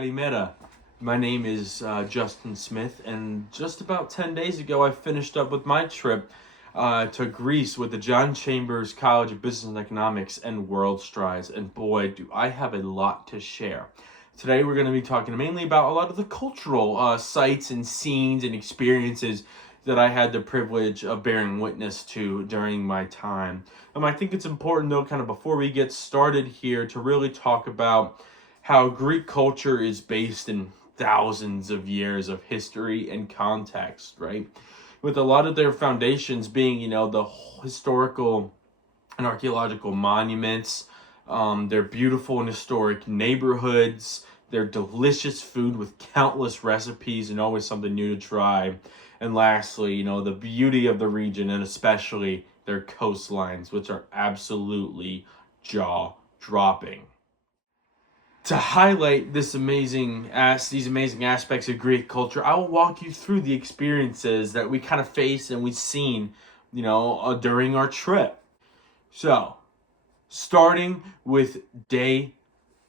Kalimera. My name is Justin Smith, and just about 10 days ago, I finished up with my trip to Greece with the John Chambers College of Business and Economics and World Strides. And boy, do I have a lot to share. Today, we're going to be talking mainly about a lot of the cultural sights and scenes and experiences that I had the privilege of bearing witness to during my time. I think it's important, though, kind of before we get started here, to really talk about how Greek culture is based in thousands of years of history and context, right? With a lot of their foundations being, the historical and archaeological monuments, their beautiful and historic neighborhoods, their delicious food with countless recipes and always something new to try. And lastly, the beauty of the region and especially their coastlines, which are absolutely jaw-dropping. To highlight these amazing aspects of Greek culture, I will walk you through the experiences that we kind of faced and we've seen, during our trip. So, starting with day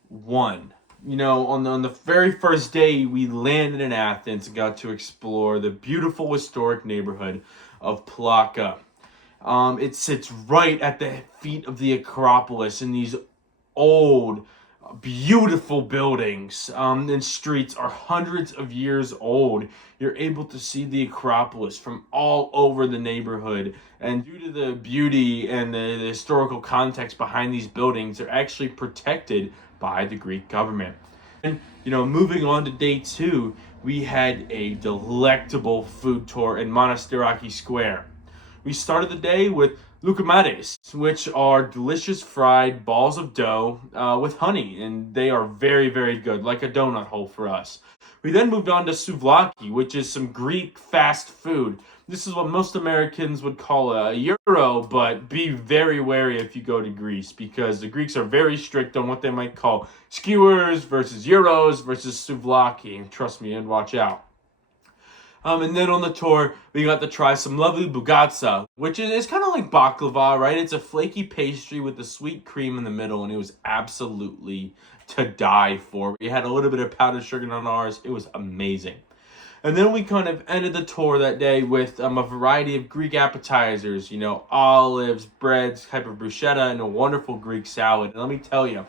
one. On the very first day, we landed in Athens and got to explore the beautiful historic neighborhood of Plaka. It sits right at the feet of the Acropolis, in these old, beautiful buildings and streets are hundreds of years old. You're able to see the Acropolis from all over the neighborhood, and due to the beauty and the historical context behind these buildings, they're actually protected by the Greek government. And moving on to day two, we had a delectable food tour in Monastiraki Square. We started the day with loukoumades, which are delicious fried balls of dough with honey, and they are very, very good, like a donut hole for us. We then moved on to souvlaki, which is some Greek fast food. This is what most Americans would call a gyro, but be very wary if you go to Greece, because the Greeks are very strict on what they might call skewers versus gyros versus souvlaki. Trust me, and watch out. And then on the tour, we got to try some lovely bougatsa, which is kind of like baklava, right? It's a flaky pastry with the sweet cream in the middle, and it was absolutely to die for. We had a little bit of powdered sugar on ours. It was amazing. And then we kind of ended the tour that day with a variety of Greek appetizers, olives, breads, type of bruschetta, and a wonderful Greek salad. And let me tell you,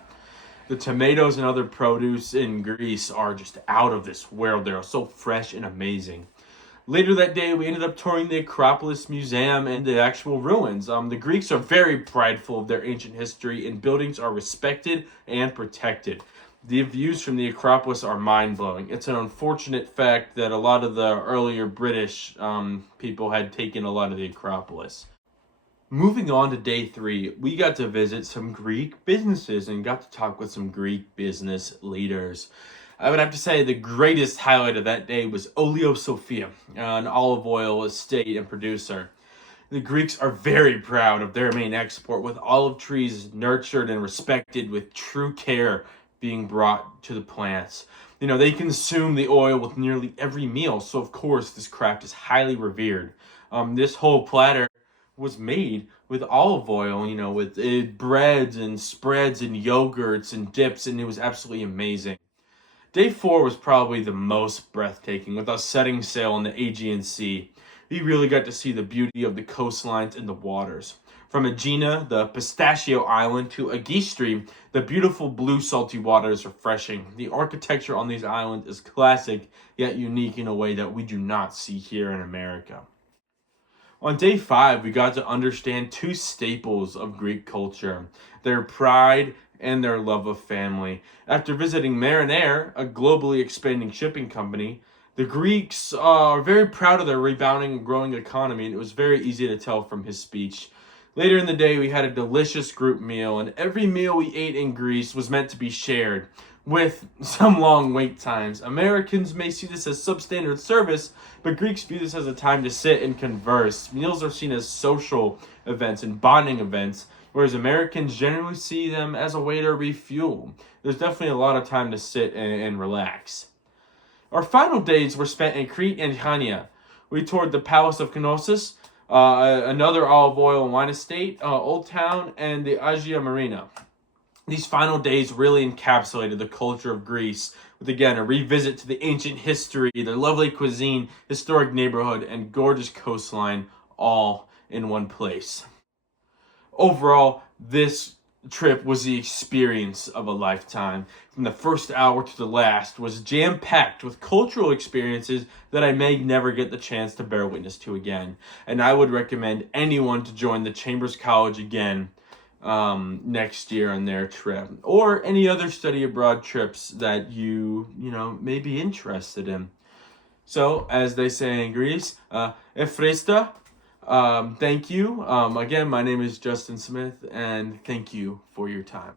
the tomatoes and other produce in Greece are just out of this world. They're so fresh and amazing. Later that day, we ended up touring the Acropolis Museum and the actual ruins. The Greeks are very prideful of their ancient history, and buildings are respected and protected. The views from the Acropolis are mind-blowing. It's an unfortunate fact that a lot of the earlier British people had taken a lot of the Acropolis. Moving on to day three, we got to visit some Greek businesses and got to talk with some Greek business leaders. I would have to say the greatest highlight of that day was Oleo Sofia, an olive oil estate and producer. The Greeks are very proud of their main export, with olive trees nurtured and respected with true care being brought to the plants. They consume the oil with nearly every meal, so of course this craft is highly revered. This whole platter was made with olive oil, with breads and spreads and yogurts and dips, and it was absolutely amazing. Day four was probably the most breathtaking, with us setting sail on the Aegean Sea. We really got to see the beauty of the coastlines and the waters. From Aegina, the pistachio island, to Agistri, the beautiful blue salty water is refreshing. The architecture on these islands is classic, yet unique in a way that we do not see here in America. On day five, we got to understand two staples of Greek culture: their pride and their love of family. After visiting Marinair, a globally expanding shipping company, the Greeks are very proud of their rebounding and growing economy, and it was very easy to tell from his speech. Later in the day, we had a delicious group meal, and every meal we ate in Greece was meant to be shared, with some long wait times. Americans may see this as substandard service, but Greeks view this as a time to sit and converse. Meals are seen as social events and bonding events, whereas Americans generally see them as a way to refuel. There's definitely a lot of time to sit and relax. Our final days were spent in Crete and Chania. We toured the Palace of Knossos, another olive oil and wine estate, Old Town, and the Agia Marina. These final days really encapsulated the culture of Greece, with, again, a revisit to the ancient history, their lovely cuisine, historic neighborhood, and gorgeous coastline all in one place. Overall, this trip was the experience of a lifetime. From the first hour to the last was jam-packed with cultural experiences that I may never get the chance to bear witness to again. And I would recommend anyone to join the Chambers College again next year on their trip, or any other study abroad trips that you may be interested in. So, as they say in Greece, Efresta. Thank you. Again, my name is Justin Smith, and thank you for your time.